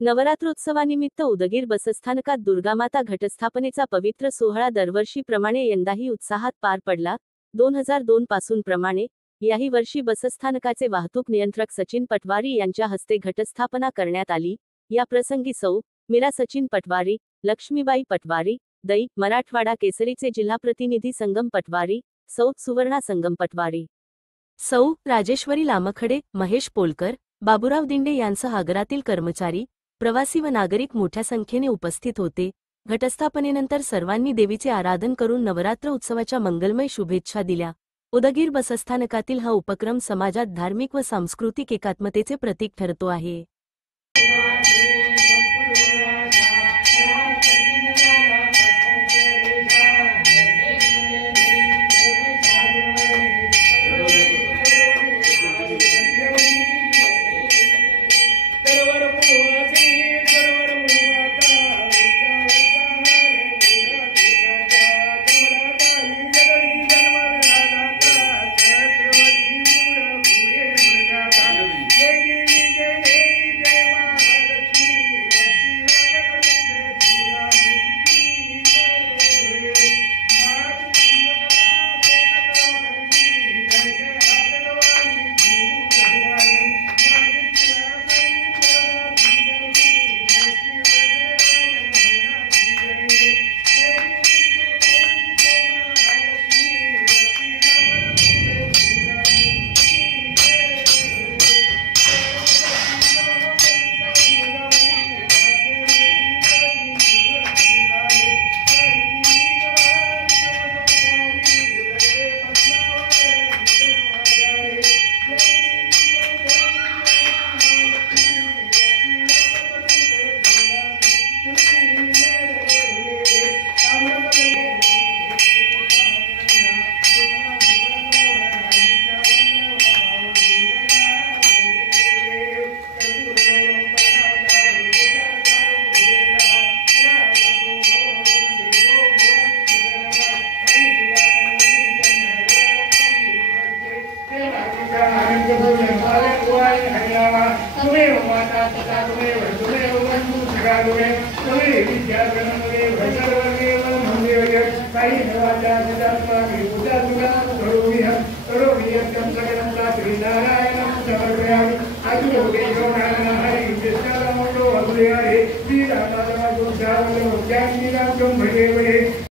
नवरात्रोत्सवानिमित्त उदगीर बसस्थानकात दुर्गामाता घटस्थापनेचा पवित्र सोहळा दरवर्षीप्रमाणे यंदाही उत्साहात पार पडला। 2002 पासून प्रमाणे याही वर्षी बसस्थानकाचे वाहतूक नियंत्रक सचिन पटवारी यांच्या हस्ते घटस्थापना करण्यात आली। या प्रसंगी सौ. मीरा सचिन पटवारी, लक्ष्मीबाई पटवारी, दै. मराठवाडा केसरीचे जिल्हा प्रतिनिधी संगम पटवारी, सौ. सुवर्णा संगम पटवारी, सौ. राजेश्वरी लामखडे, महेश पोलकर, बाबूराव दिंडे यांसह आगारातील कर्मचारी, प्रवासी व नागरिक मोठ्या संख्येने उपस्थित होते। घटस्थापनेनंतर सर्वांनी देवीचे आराधन करून नवरात्र उत्सवाच्या मंगलमय शुभेच्छा दिल्या। उदगीर बसस्थानकातील हा उपक्रम समाजात धार्मिक व सांस्कृतिक एकात्मतेचे प्रतीक ठरतो आहे। काही